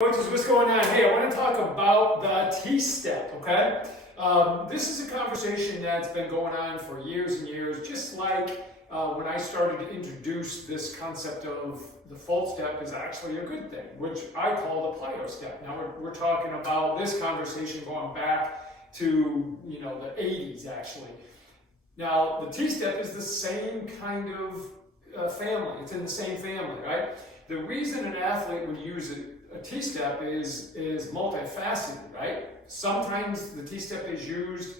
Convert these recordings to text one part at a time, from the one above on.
Coaches, what's going on? Hey, I want to talk about the T-step, okay? This is a conversation that's been going on for years and years, just like when I started to introduce this concept of the full step is actually a good thing, which I call the plyo step. Now we're talking about this conversation going back to, the 80s actually. Now the T-step is the same kind of family. It's in the same family, right? The reason an athlete would use a T-step is multifaceted, right? Sometimes the T-step is used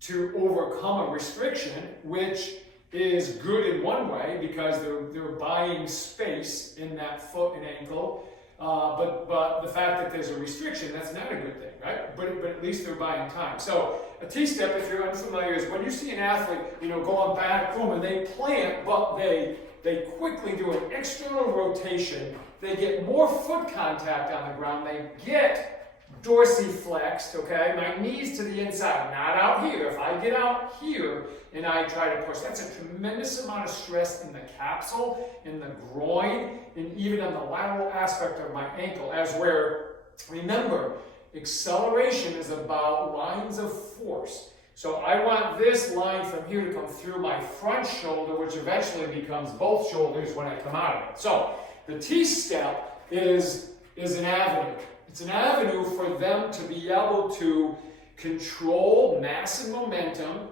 to overcome a restriction, which is good in one way because they're buying space in that foot and ankle. But the fact that there's a restriction, that's not a good thing, right? But at least they're buying time. So a T-step, if you're unfamiliar, is when you see an athlete, going back, boom, and they plant, but they quickly do an external rotation. They get more foot contact on the ground. They get dorsiflexed, okay? My knees to the inside, not out here. If I get out here and I try to push, that's a tremendous amount of stress in the capsule, in the groin, and even on the lateral aspect of my ankle, as where, remember, acceleration is about lines of force. So I want this line from here to come through my front shoulder, which eventually becomes both shoulders when I come out of it. So the T-step is an avenue. It's an avenue for them to be able to control mass and momentum,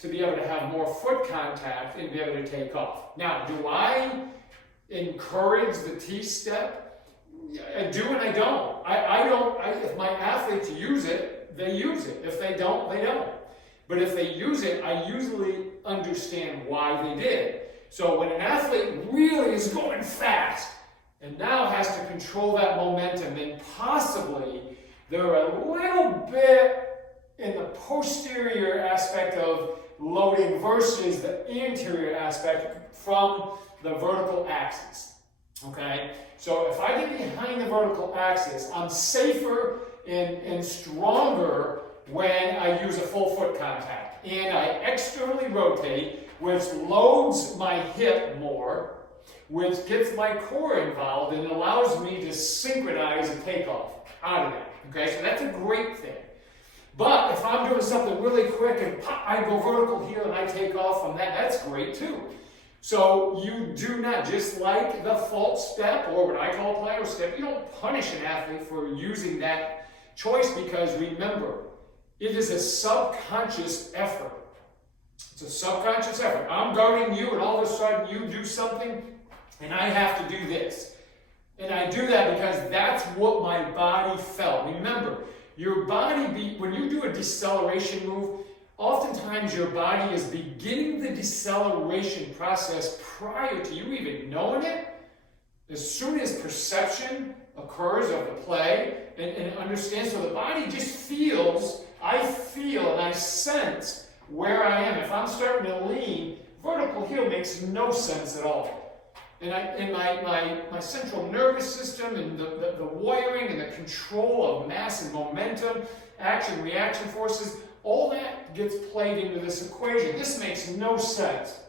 to be able to have more foot contact, and be able to take off. Now, do I encourage the T-step? I do and I don't. I don't. If my athletes use it, they use it. If they don't, they don't. But if they use it, I usually understand why they did. So when an athlete really is going fast and now has to control that momentum, then possibly they're a little bit in the posterior aspect of loading versus the anterior aspect from the vertical axis. Okay? So if I get behind the vertical axis, I'm safer and stronger when I use a full foot contact. And I externally rotate, which loads my hip more, which gets my core involved and allows me to synchronize a takeoff out of that. Okay, so that's a great thing. But if I'm doing something really quick and pop, I go vertical here and I take off from that, that's great too. So you do not, just like the false step or what I call a plyo step, you don't punish an athlete for using that choice because remember, it is a subconscious effort. It's a subconscious effort. I'm guarding you and all of a sudden you do something and I have to do this. And I do that because that's what my body felt. Remember, your body, when you do a deceleration move, oftentimes your body is beginning the deceleration process prior to you even knowing it. As soon as perception occurs of the play and understands, so the body just feels, I feel and I sense where I am. If I'm starting to lean, vertical heel makes no sense at all. And my central nervous system and the wiring and the control of mass and momentum, action, reaction forces, all that gets played into this equation. This makes no sense.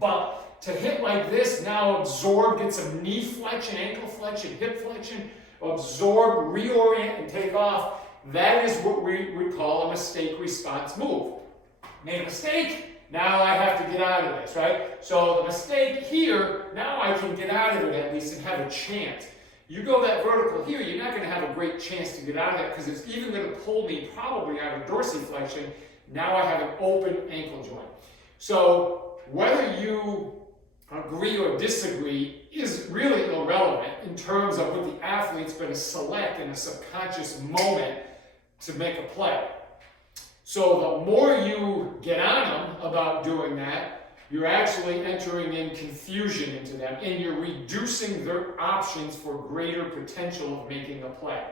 But to hit like this, now absorb, get some knee flexion, ankle flexion, hip flexion, absorb, reorient, and take off. That is what we would call a mistake response move. Made a mistake, now I have to get out of this, right? So the mistake here, now I can get out of it at least and have a chance. You go that vertical here, you're not going to have a great chance to get out of it because it's even going to pull me probably out of dorsiflexion. Now I have an open ankle joint. So whether you agree or disagree is really irrelevant in terms of what the athlete's going to select in a subconscious moment to make a play. So the more you get on them about doing that, you're actually entering in confusion into them and you're reducing their options for greater potential of making a play.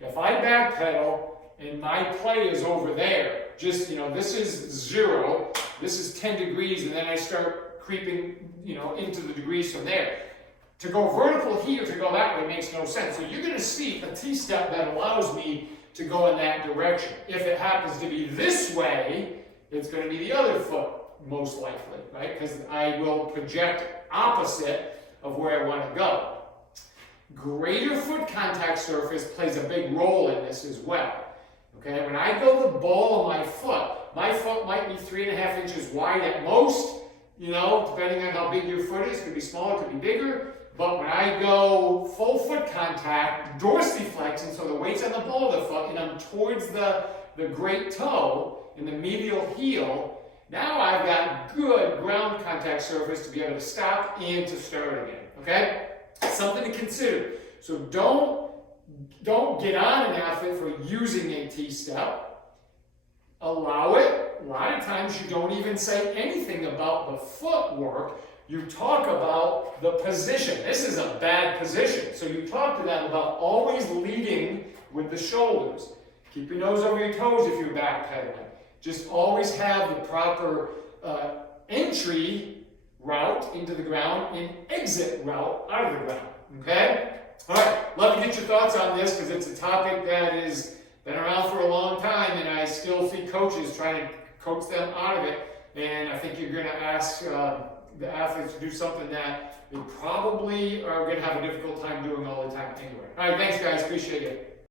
If I backpedal and my play is over there, just, this is 0, this is 10 degrees, and then I start creeping, into the degrees from there. To go vertical here, to go that way makes no sense. So you're going to see a T-step that allows me to go in that direction. If it happens to be this way, it's going to be the other foot, most likely, right? Because I will project opposite of where I want to go. Greater foot contact surface plays a big role in this as well. Okay, when I go the ball of my foot might be 3.5 inches wide at most, you know, depending on how big your foot is. It could be smaller, it could be bigger. But when I go full foot contact, dorsiflexion, so the weight's on the ball of the foot, and I'm towards the great toe in the medial heel, now I've got good ground contact surface to be able to stop and to start again. Okay? Something to consider. So don't get on an athlete for using a T-step. Allow it. A lot of times you don't even say anything about the footwork. You talk about the position. This is a bad position. So you talk to them about always leading with the shoulders. Keep your nose over your toes if you're backpedaling. Just always have the proper entry route into the ground and exit route out of the ground. Okay? All right. Love to get your thoughts on this because it's a topic that has been around for a long time, and I still see coaches trying to coach them out of it. And I think you're going to ask the athletes to do something that they probably are going to have a difficult time doing all the time anyway. All right. Thanks, guys. Appreciate it.